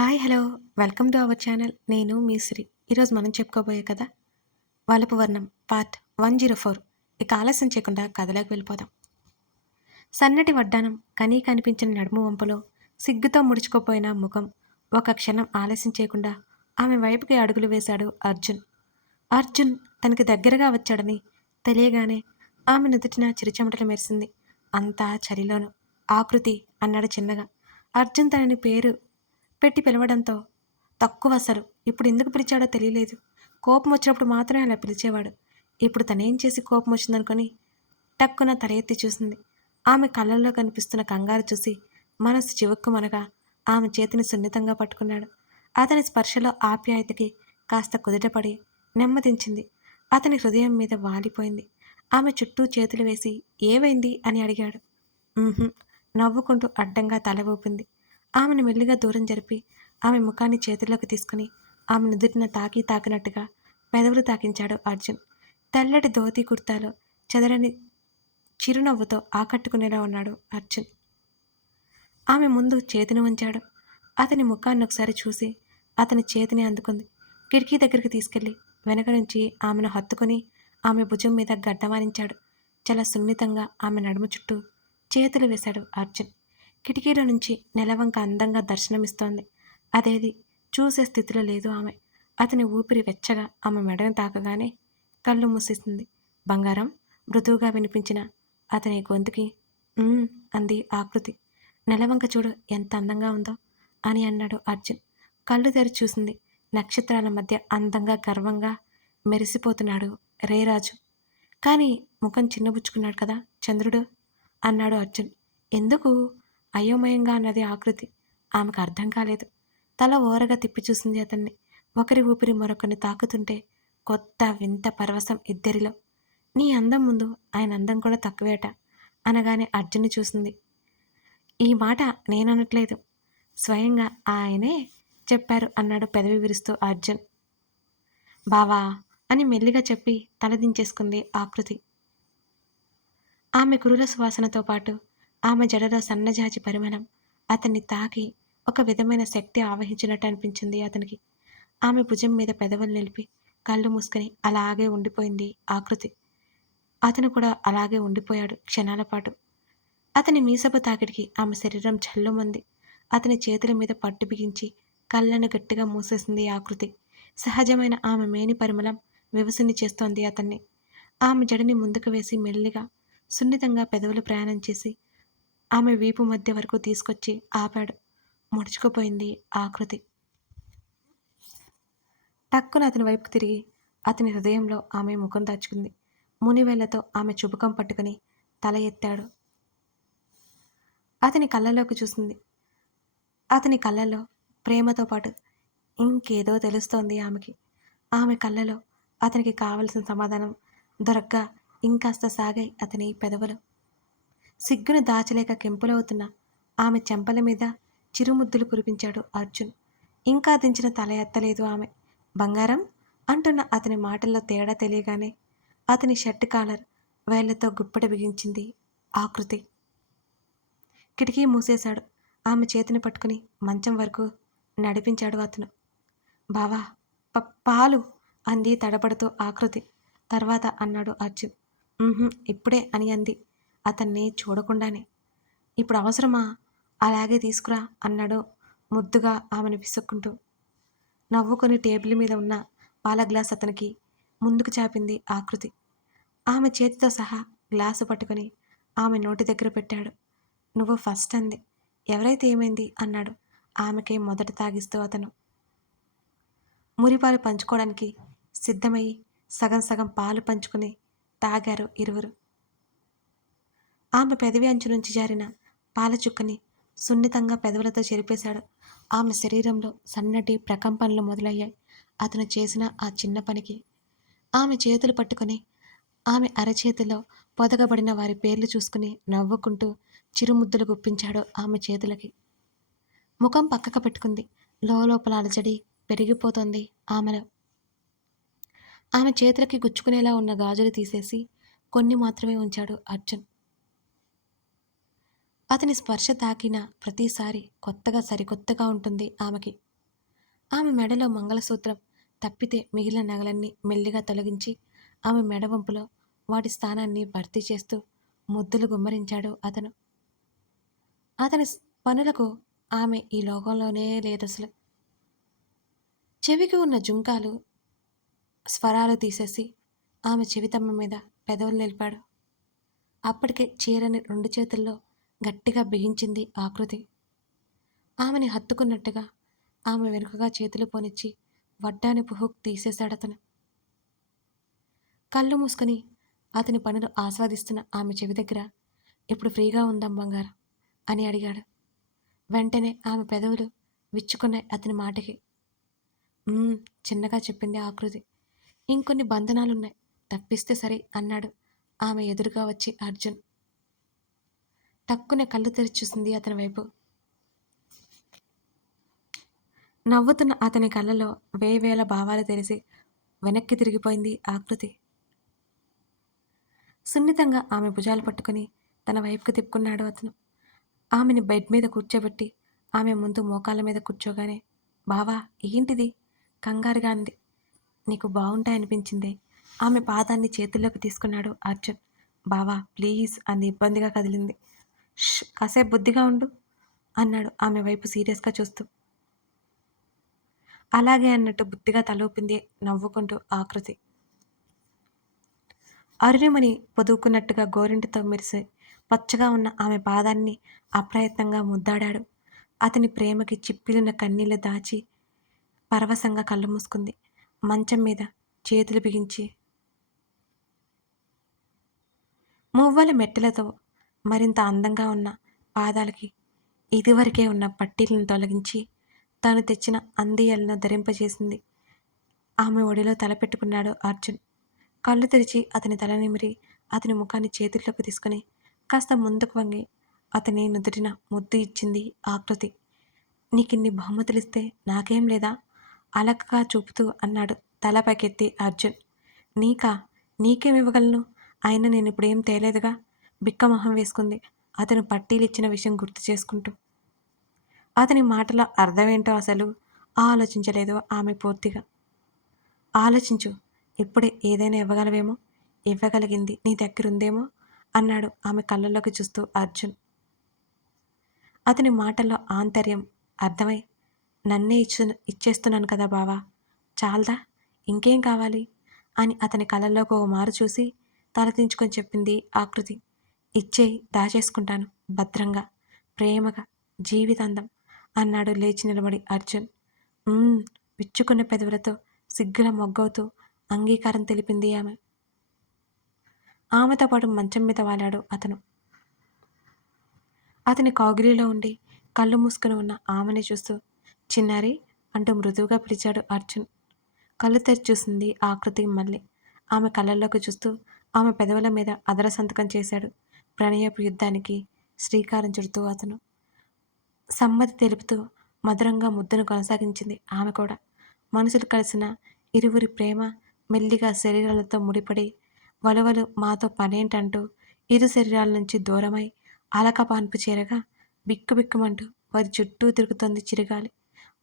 Hi hello. Welcome to our channel. నేను మీ శ్రీ ఈరోజు మనం చెప్పుకోబోయే కదా వలపు వర్ణం పార్ట్ వన్ జీరో ఫోర్. ఇక ఆలస్యం చేయకుండా కథలోకి వెళ్ళిపోదాం. సన్నటి వడ్డానం కనీ కనిపించిన నడుము వంపులో సిగ్గుతో ముడుచుకోపోయిన ముఖం ఒక క్షణం ఆలస్యం చేయకుండా ఆమె వైపుకి అడుగులు వేశాడు అర్జున్. అర్జున్ తనకి దగ్గరగా వచ్చాడని తెలియగానే ఆమె నుదుటిన చిరుచెమటలు మెరిసింది. అంతా చలిలోను. ఆకృతి అన్నాడు చిన్నగా. అర్జున్ తనని పేరు పెట్టి పిలవడంతో తక్కువ అసలు. ఇప్పుడు ఎందుకు పిలిచాడో తెలియలేదు. కోపం వచ్చినప్పుడు మాత్రమే అలా పిలిచేవాడు. ఇప్పుడు తనేం చేసి కోపం వచ్చిందనుకొని టక్కున తల ఎత్తి చూసింది. ఆమె కళ్ళల్లో కనిపిస్తున్న కంగారు చూసి మనసు చివుక్కుమనగా ఆమె చేతిని సున్నితంగా పట్టుకున్నాడు. అతని స్పర్శలో ఆప్యాయతకి కాస్త కుదుటపడి నెమ్మదించింది. అతని హృదయం మీద వాలిపోయింది. ఆమె చుట్టూ చేతులు వేసి ఏవైంది అని అడిగాడు. నవ్వుకుంటూ అడ్డంగా తల ఊపింది. ఆమెను మెల్లిగా దూరం జరిపి ఆమె ముఖాన్ని చేతుల్లోకి తీసుకుని ఆమె నుదుటిన తాకి తాకినట్టుగా పెదవులు తాకించాడు అర్జున్. తెల్లటి ధోతి కుర్తాలో చెదరని చిరునవ్వుతో ఆకట్టుకునేలా ఉన్నాడు అర్జున్. ఆమె ముందు చేతిని ఉంచాడు. అతని ముఖాన్ని ఒకసారి చూసి అతని చేతిని అందుకుంది. కిటికీ దగ్గరికి తీసుకెళ్ళి వెనక నుంచి ఆమెను హత్తుకుని ఆమె భుజం మీద గడ్డమారించాడు. చాలా సున్నితంగా ఆమె నడుము చుట్టూ చేతులు వేశాడు అర్జున్. కిటికీల నుంచి నెలవంక అందంగా దర్శనమిస్తోంది. అదేది? చూసే స్థితిలో లేదు ఆమె. అతని ఊపిరి వెచ్చగా ఆమె మెడను తాకగానే కళ్ళు మూసేసింది. బంగారం మృదువుగా వినిపించిన అతని గొంతుకి అంది ఆకృతి. నెలవంక చూడు ఎంత అందంగా ఉందో అని అన్నాడు అర్జున్. కళ్ళు తెరి చూసింది నక్షత్రాల మధ్య అందంగా గర్వంగా మెరిసిపోతున్నాడు రేరాజు. కానీ ముఖం చిన్నబుచ్చుకున్నాడు కదా చంద్రుడు? అన్నాడు అర్జున్. ఎందుకు? అయోమయంగా అన్నది ఆకృతి. ఆమెకు అర్థం కాలేదు. తల ఓరగా తిప్పి చూసింది అతన్ని. ఒకరి ఊపిరి మరొకరిని తాకుతుంటే కొత్త వింత పరవశం ఇద్దరిలో. నీ అందం ముందు ఆయన అందం కూడా తక్కువేట అనగానే అర్జున్ని చూసింది. ఈ మాట నేననట్లేదు. స్వయంగా ఆయనే చెప్పారు అన్నాడు పెదవి విరుస్తూ అర్జున్. బావా అని మెల్లిగా చెప్పి తలదించేసుకుంది ఆకృతి. ఆమె కురుల సువాసనతో పాటు ఆమె జడలో సన్నజాజి పరిమళం. అతన్ని తాకి ఒక విధమైన శక్తి ఆవహించినట్టు అనిపించింది అతనికి. ఆమె భుజం మీద పెదవులు నిలిపి కళ్ళు మూసుకొని అలాగే ఉండిపోయింది ఆకృతి అతను కూడా అలాగే ఉండిపోయాడు క్షణాల పాటు. అతని మీసపు తాకిడికి ఆమె శరీరం చల్లుమంది. అతని చేతుల మీద పట్టు బిగించి కళ్ళను గట్టిగా మూసేసింది ఆకృతి సహజమైన ఆమె మేని పరిమళం వివసిని చేస్తోంది అతన్ని. ఆమె జడని ముందుకు వేసి మెల్లిగా సున్నితంగా పెదవులు ప్రయాణం చేసి ఆమె వీపు మధ్య వరకు తీసుకొచ్చి ఆపాడు. ముడుచుకుపోయింది ఆకృతి టక్కున అతని వైపు తిరిగి అతని హృదయంలో ఆమె ముఖం దాచుకుంది. మునివేళ్ళతో ఆమె చుబుకం పట్టుకుని తల ఎత్తాడు. అతని కళ్ళలోకి చూసింది. అతని కళ్ళల్లో ప్రేమతో పాటు ఇంకేదో తెలుస్తోంది ఆమెకి. ఆమె కళ్ళలో అతనికి కావలసిన సమాధానం దొరక్క ఇంకాస్త సాగాయి అతని పెదవులు. సిగ్గును దాచలేక కెంపులవుతున్న ఆమె చెంపల మీద చిరుముద్దులు కురిపించాడు అర్జున్. ఇంకా దించిన తల ఎత్తలేదు ఆమె. బంగారం? అంటున్న అతని మాటల్లో తేడా తెలియగానే అతని షర్ట్ కాలర్ వేళ్ళతో గుప్పట బిగించింది ఆకృతి. కిటికీ మూసేశాడు. ఆమె చేతిని పట్టుకుని మంచం వరకు నడిపించాడు అతను. బావా ప పాలు! అంది తడబడుతూ ఆకృతి. తర్వాత అన్నాడు అర్జున్. ఇప్పుడే అని అంది. అతన్ని చూడకుండానే. ఇప్పుడు అవసరమా? అలాగే తీసుకురా అన్నాడు ముద్దుగా ఆమెను విసుక్కుంటూ. నవ్వుకొని టేబుల్ మీద ఉన్న పాల గ్లాస్ అతనికి ముందుకు చాపింది ఆకృతి. ఆమె చేతితో సహా గ్లాసు పట్టుకొని ఆమె నోటి దగ్గర పెట్టాడు. నువ్వు ఫస్ట్ అంది. ఎవరైతే ఏమైంది? అన్నాడు ఆమెకే మొదట తాగిస్తూ అతను. మురిపాలు పంచుకోవడానికి సిద్ధమయ్యి సగం సగం పాలు పంచుకుని తాగారు ఇరువురు. ఆమె పెదవి అంచు నుంచి జారిన పాలచుక్కని సున్నితంగా పెదవులతో చెరిపేశాడు. ఆమె శరీరంలో సన్నటి ప్రకంపనలు మొదలయ్యాయి. అతను చేసిన ఆ చిన్న పనికి ఆమె చేతులు పట్టుకొని ఆమె అరచేతిలో పొదగబడిన వారి పేర్లు చూసుకుని నవ్వుకుంటూ చిరుముద్దులు గుప్పించాడు ఆమె చేతులకి. ముఖం పక్కకు పెట్టుకుంది. లోపల అలజడి పెరిగిపోతోంది ఆమెలో. ఆమె చేతులకి గుచ్చుకునేలా ఉన్న గాజులు తీసేసి కొన్ని మాత్రమే ఉంచాడు అర్జున్. అతని స్పర్శ తాకిన ప్రతిసారి కొత్తగా సరికొత్తగా ఉంటుంది ఆమెకి. ఆమె మెడలో మంగళసూత్రం తప్పితే మిగిలిన నగలన్నీ మెల్లిగా తొలగించి ఆమె మెడ వంపులో వాటి స్థానాన్ని భర్తీ చేస్తూ ముద్దులు గుమ్మరించాడు అతను. అతని పనులకు ఆమె ఈ లోకంలోనే లేదసలు. చెవికి ఉన్న జుంకాలు స్వరాలు తీసేసి ఆమె చెవితమ్మ మీద పెదవులు నిలిపాడు. అప్పటికే చీరని రెండు చేతుల్లో గట్టిగా బిగించింది ఆకృతి. ఆమెని హత్తుకున్నట్టుగా ఆమె వెనుకగా చేతులు పోనిచ్చి వడ్డాని పుహుక్ తీసేశాడతను కళ్ళు మూసుకుని అతని పనులు ఆస్వాదిస్తున్న ఆమె చెవి దగ్గర ఇప్పుడు ఫ్రీగా ఉందాం బంగారం అని అడిగాడు. వెంటనే ఆమె పెదవులు విచ్చుకున్నాయి అతని మాటకి చిన్నగా చెప్పింది ఆకృతి. ఇంకొన్ని బంధనాలున్నాయి. తప్పిస్తే సరే అన్నాడు. ఆమె ఎదురుగా వచ్చి అర్జున్ టక్కునే కళ్ళు తెరిచి చూసింది అతని వైపు. నవ్వుతున్న అతని కళ్ళలో వేవేల భావాలు తెరిసి వెనక్కి తిరిగిపోయింది ఆకృతి సున్నితంగా ఆమె భుజాలు పట్టుకుని తన వైపుకు తిప్పుకున్నాడు అతను. ఆమెని బెడ్ మీద కూర్చోబెట్టి ఆమె ముందు మోకాళ్ళ మీద కూర్చోగానే బావా ఏంటిది? కంగారుగా అంది. నీకు బాగుంటాయనిపించిందే ఆమె పాదాన్ని చేతుల్లోకి తీసుకున్నాడు అర్జున్. బావా ప్లీజ్ అంది ఇబ్బందిగా కదిలింది. కాసేపు బుద్ధిగా ఉండు అన్నాడు ఆమె వైపు సీరియస్గా చూస్తూ. అలాగే అన్నట్టు బుద్ధిగా తలూపింది నవ్వుకుంటూ ఆకృతి. అరుణిమని పొదువుకున్నట్టుగా గోరింటితో మెరిసి పచ్చగా ఉన్న ఆమె పాదాన్ని అప్రయత్నంగా ముద్దాడాడు. అతని ప్రేమకి చిప్పిలిన కన్నీళ్ళు దాచి పరవశంగా కళ్ళు మూసుకుంది. మంచం మీద చేతులు బిగించి మువ్వల మెట్టెలతో మరింత అందంగా ఉన్న పాదాలకి ఇదివరకే ఉన్న పట్టీలను తొలగించి తాను తెచ్చిన అందియలను ధరింపజేసింది. ఆమె ఒడిలో తలపెట్టుకున్నాడు అర్జున్. కళ్ళు తెరిచి అతని తల నిమిరి అతని ముఖాన్ని చేతుల్లోకి తీసుకుని కాస్త ముందుకు వంగి అతని నుదుటిన ముద్దు ఇచ్చింది ఆకృతి. నీకిన్ని బహుమతులిస్తే నాకేం లేదా? అలకగా చూపుతూ అన్నాడు తల పైకెత్తి అర్జున్. నీకా? నీకేమివ్వగలను ఆయన అయినా నేను ఇప్పుడేం తేలేదుగా? బిక్క మొహం వేసుకుంది. అతను పట్టీలిచ్చిన విషయం గుర్తు చేసుకుంటూ. అతని మాటల అర్థమేంటో అసలు ఆలోచించలేదు ఆమె పూర్తిగా. ఆలోచించు ఇప్పుడే ఏదైనా ఇవ్వగలవేమో? ఇవ్వగలిగింది నీ దగ్గరుందేమో? అన్నాడు ఆమె కళ్ళల్లోకి చూస్తూ అర్జున్. అతని మాటల్లో ఆంతర్యం అర్థమై నన్నే ఇచ్చు ఇచ్చేస్తున్నాను కదా బావా చాలదా? ఇంకేం కావాలి? అని అతని కళ్ళల్లోకి ఒక మారు చూసి తలదించుకొని చెప్పింది ఆకృతి. ఇచ్చేయి దాచేసుకుంటాను. భద్రంగా ప్రేమగా జీవితాంతం అన్నాడు లేచి నిలబడి అర్జున్. విచ్చుకున్న పెదవులతో సిగ్గుల మొగ్గవుతూ అంగీకారం తెలిపింది ఆమె. ఆమెతో పాటు మంచం మీద వాలాడు అతను. అతని కాగిలీలో ఉండి కళ్ళు మూసుకుని ఉన్న ఆమెని చూస్తూ చిన్నారి అంటూ మృదువుగా పిలిచాడు అర్జున్. కళ్ళు తెరిచి చూసింది ఆకృతి మళ్ళీ. ఆమె కళ్ళల్లోకి చూస్తూ ఆమె పెదవుల మీద అదర సంతకం చేశాడు. ప్రణయపు యుద్ధానికి శ్రీకారం చుడుతూ అతను సమ్మతి తెలుపుతూ మధురంగా ముద్దును కొనసాగించింది ఆమె కూడా. మనుషులు కలిసిన ఇరువురి ప్రేమ మెల్లిగా శరీరాలతో ముడిపడి వలవలు మాతో పనేంటంటూ ఇరు శరీరాల నుంచి దూరమై అలకపాన్పు చేరగా బిక్కుబిక్కుమంటూ వారి చుట్టూ తిరుగుతోంది చిరగాలి.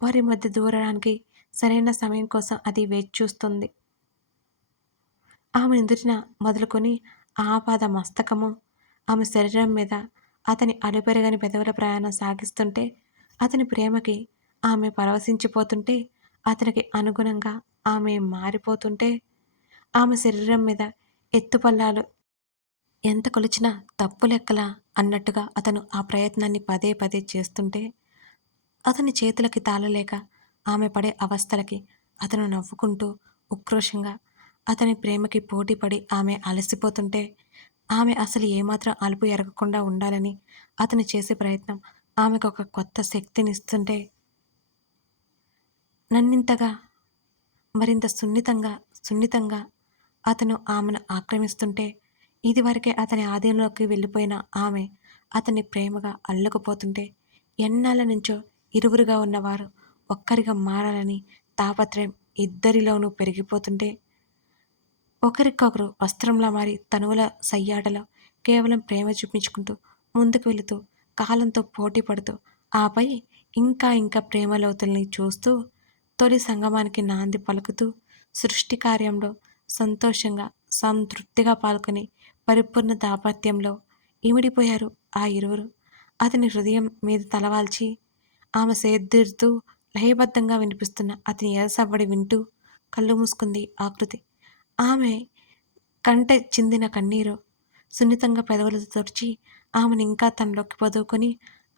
వారి మధ్య దూరడానికి సరైన సమయం కోసం అది వేచి చూస్తుంది. ఆమె ఎదుటిన మొదలుకొని ఆపాద మస్తకము ఆమె శరీరం మీద అతని అలుపెరగని పెదవుల ప్రయాణం సాగిస్తుంటే అతని ప్రేమకి ఆమె పరవశించిపోతుంటే అతనికి అనుగుణంగా ఆమె మారిపోతుంటే ఆమె శరీరం మీద ఎత్తుపల్లాలు ఎంత కొలిచినా తప్పు లెక్కలా అన్నట్టుగా అతను ఆ ప్రయత్నాన్ని పదే పదే చేస్తుంటే అతని చేతులకి తాళలేక ఆమె పడే అవస్థలకి అతను నవ్వుకుంటూ ఉక్రోషంగా అతని ప్రేమకి పోటీపడి ఆమె అలసిపోతుంటే ఆమె అసలు ఏమాత్రం అలుపు ఎరగకుండా ఉండాలని అతను చేసే ప్రయత్నం ఆమెకు ఒక కొత్త శక్తినిస్తుంటే నన్నింతగా మరింత సున్నితంగా సున్నితంగా అతను ఆమెను ఆక్రమిస్తుంటే ఇదివరకే అతని ఆధీనంలోకి వెళ్ళిపోయిన ఆమె అతని ప్రేమగా అల్లుకుపోతుంటే ఎన్నాళ్ళ నుంచో ఇరువురుగా ఉన్నవారు ఒక్కరిగా మారాలని తాపత్రయం ఇద్దరిలోనూ పెరిగిపోతుంటే ఒకరికొకరు వస్త్రంలా మారి తనువుల సయ్యాటలో కేవలం ప్రేమ చూపించుకుంటూ ముందుకు వెళుతూ కాలంతో పోటీ పడుతూ ఆపై ఇంకా ఇంకా ప్రేమలోతుల్ని చూస్తూ తొలి సంగమానికి నాంది పలుకుతూ సృష్టి కార్యంలో సంతోషంగా సంతృప్తిగా పాల్గొని పరిపూర్ణ దాపత్యంలో ఇమిడిపోయారు ఆ ఇరువురు. అతని హృదయం మీద తలవాల్చి ఆమె సేద్దిరుతూ లయబద్ధంగా వినిపిస్తున్న అతని ఎరసవ్వడి వింటూ కళ్ళు మూసుకుంది ఆకృతి. ఆమె కంట చిందిన కన్నీరు సున్నితంగా పెదవులతో తుడిచి ఆమెను ఇంకా తనలోకి పొదువుకొని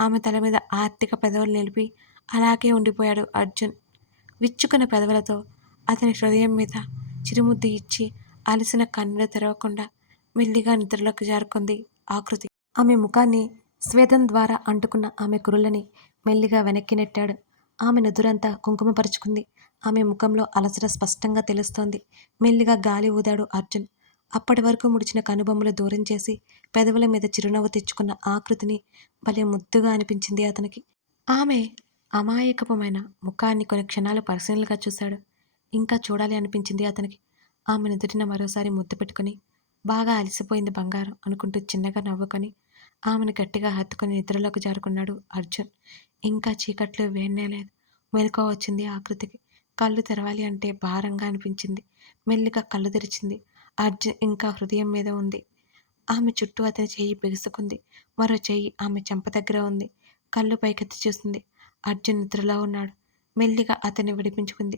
ఆమె తల మీద ఆర్తిక పెదవులు నిలిపి అలాగే ఉండిపోయాడు అర్జున్. విచ్చుకున్న పెదవులతో అతని హృదయం మీద చిరుముద్దు ఇచ్చి అలసిన కన్నులు తెరవకుండా మెల్లిగా నిద్రలోకి జారుకుంది ఆకృతి. ఆమె ముఖాన్ని స్వేదం ద్వారా అంటుకున్న ఆమె కురులని మెల్లిగా వెనక్కి నెట్టాడు. ఆమె నుదురంతా కుంకుమపరుచుకుంది. ఆమె ముఖంలో అలసట స్పష్టంగా తెలుస్తోంది. మెల్లిగా గాలి ఊదాడు అర్జున్. అప్పటి వరకు ముడిచిన కనుబొమ్మలు దూరం చేసి పెదవుల మీద చిరునవ్వు తెచ్చుకున్న ఆకృతిని భలే ముద్దుగా అనిపించింది అతనికి. ఆమె అమాయకపమైన ముఖాన్ని కొన్ని క్షణాలు పర్సనల్గా చూశాడు. ఇంకా చూడాలి అనిపించింది అతనికి. ఆమె నుదుటిన మరోసారి ముద్దు పెట్టుకుని బాగా అలసిపోయింది బంగారం అనుకుంటూ చిన్నగా నవ్వుకొని ఆమెను గట్టిగా హత్తుకుని నిద్రలోకి జారుకున్నాడు అర్జున్. ఇంకా చీకట్లు వేయనేలేదు మెలకువ వచ్చింది ఆకృతికి కళ్ళు తెరవాలి అంటే భారంగా అనిపించింది. మెల్లిగా కళ్ళు తెరిచింది. అర్జున్ ఇంకా హృదయం మీద ఉంది. ఆమె చుట్టూ అతని చెయ్యి బిగుసుకుంది. మరో చెయ్యి ఆమె చెంప దగ్గర ఉంది. కళ్ళు పైకెత్తి చూసింది. అర్జున్ నిద్రలో ఉన్నాడు. మెల్లిగా అతన్ని విడిపించుకుంది.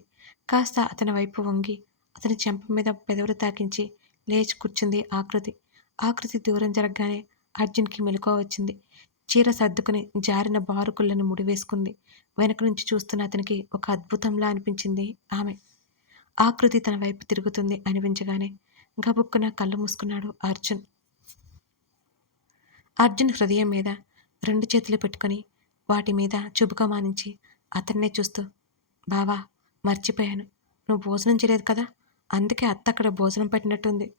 కాస్త అతని వైపు వంగి అతని చెంప మీద పెదవులు తాకించి లేచి కూర్చుంది ఆకృతి. ఆకృతి దూరం జరగగానే అర్జున్కి మెలకువ వచ్చింది. చీర సర్దుకుని జారిన బారుకుళ్ళను ముడివేసుకుంది. వెనక నుంచి చూస్తున్న అతనికి ఒక అద్భుతంలా అనిపించింది ఆమె. ఆకృతి తన వైపు తిరుగుతుంది అనిపించగానే గబుక్కున కళ్ళు మూసుకున్నాడు అర్జున్. అర్జున్ హృదయం మీద రెండు చేతులు పెట్టుకొని వాటి మీద చుబుకమానించి అతన్నే చూస్తూ బావా మర్చిపోయాను. నువ్వు భోజనం చేయలేదు కదా? అందుకే అత్త అక్కడ భోజనం పెట్టినట్టుంది.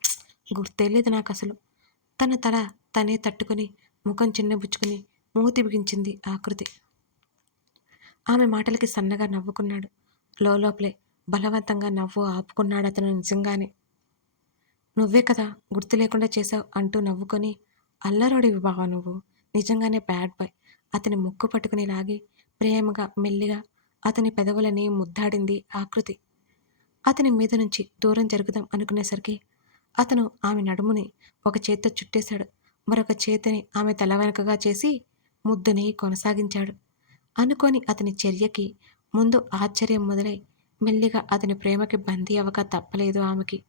గుర్తేలేదు నాకు అసలు తన తల తనే తట్టుకుని ముఖం చిన్నబుచ్చుకుని మూతి బిగించింది ఆకృతి ఆమె మాటలకి సన్నగా నవ్వుకున్నాడు. లోపలే బలవంతంగా నవ్వు ఆపుకున్నాడు అతను నిజంగానే. నువ్వే కదా గుర్తు లేకుండా చేశావు అంటూ నవ్వుకొని అల్లరోడివి బావా నువ్వు నిజంగానే బ్యాడ్ బాయ్ అతని ముక్కు పట్టుకుని లాగి ప్రేమగా మెల్లిగా అతని పెదవులని ముద్దాడింది ఆకృతి. అతని మీద నుంచి దూరం జరుగుదాం అనుకునేసరికి అతను ఆమె నడుముని ఒక చేత్తో చుట్టేశాడు. మరొక చేతిని ఆమె తల వెనకగా చేసి ముద్దుని కొనసాగించాడు. అనుకోని అతని చర్యకి ముందు ఆశ్చర్యం మొదలై మెల్లిగా అతని ప్రేమకి బందీ అవ్వక తప్పలేదు ఆమెకి.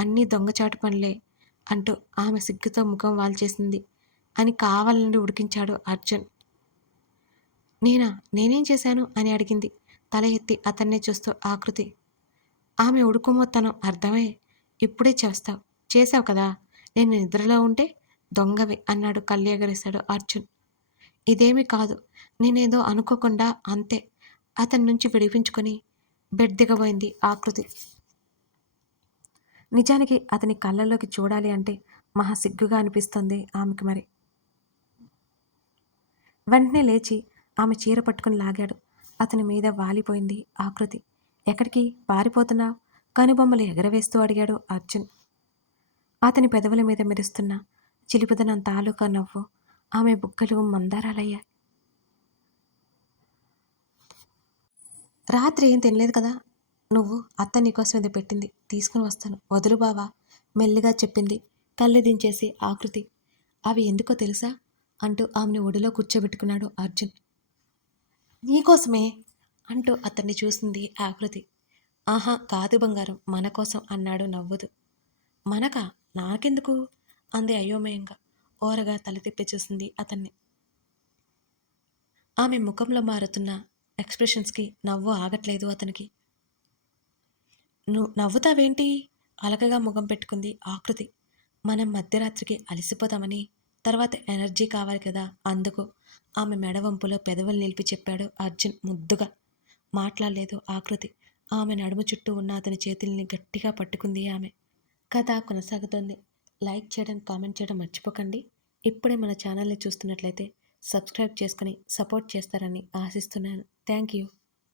అన్నీ దొంగచాటు పనులే అంటూ ఆమె సిగ్గుతో ముఖం వాల్చేసింది. అని కావాలని ఉడికించాడు అర్జున్. నేనా? నేనేం చేశాను? అని అడిగింది. తల ఎత్తి అతన్నే చూస్తూ ఆకృతి. ఆమె ఉడుకుమొత్తనం అర్థమే ఇప్పుడే చేస్తావు. చేశావు కదా? నేను నిద్రలో ఉంటే దొంగవి అన్నాడు కళ్ళెగరేశాడు అర్జున్. ఇదేమీ కాదు. నేనేదో అనుకోకుండా అంతే. అతని నుంచి విడిపించుకొని బెడ్ దిగబోయింది ఆకృతి నిజానికి అతని కళ్ళల్లోకి చూడాలి అంటే మహా సిగ్గుగా అనిపిస్తుంది ఆమెకి మరి. వెంటనే లేచి ఆమె చీర పట్టుకుని లాగాడు. అతని మీద వాలిపోయింది ఆకృతి ఎక్కడికి? పారిపోతున్నావు కనుబొమ్మలు ఎగరవేస్తూ అడిగాడు అర్జున్. అతని పెదవుల మీద మెరుస్తున్న చిలిపిదనం తాలూకా నవ్వు ఆమె బుగ్గలు మందారాలయ్యాయి రాత్రి ఏం తినలేదు కదా? నువ్వు అత్త నీకోసం ఇది పెట్టింది. తీసుకుని వస్తాను. వదులు బావా మెల్లిగా చెప్పింది. కళ్ళు దించేసి ఆకృతి. అవి ఎందుకో తెలుసా? అంటూ ఆమెను ఒడిలో కూర్చోబెట్టుకున్నాడు అర్జున్. నీకోసమే? అంటూ అతన్ని చూసింది ఆకృతి. ఆహా కాదు బంగారం. మన కోసం అన్నాడు నవ్వుతూ. మనక? నాకెందుకు? అంది అయోమయంగా. ఓరగా తల తిప్పి చూసింది అతన్ని. ఆమె ముఖంలో మారుతున్న ఎక్స్ప్రెషన్స్కి నవ్వు ఆగట్లేదు అతనికి. నువ్వు నవ్వుతావేంటి? అలకగా ముఖం పెట్టుకుంది ఆకృతి. మనం మధ్యరాత్రికి అలసిపోతామని తర్వాత ఎనర్జీ కావాలి కదా అందుకు ఆమె మెడవంపులో పెదవులు నిలిపి చెప్పాడు అర్జున్ ముద్దుగా. మాట్లాడలేదు ఆకృతి. ఆమె నడుము చుట్టూ ఉన్న అతని చేతుల్ని గట్టిగా పట్టుకుంది ఆమె. కథ కొనసాగుతుంది. లైక్ చేయడం కామెంట్ చేయడం మర్చిపోకండి. ఇప్పుడే మన ఛానల్ని చూస్తున్నట్లయితే సబ్స్క్రైబ్ చేసుకుని సపోర్ట్ చేస్తారని ఆశిస్తున్నాను. Thank you.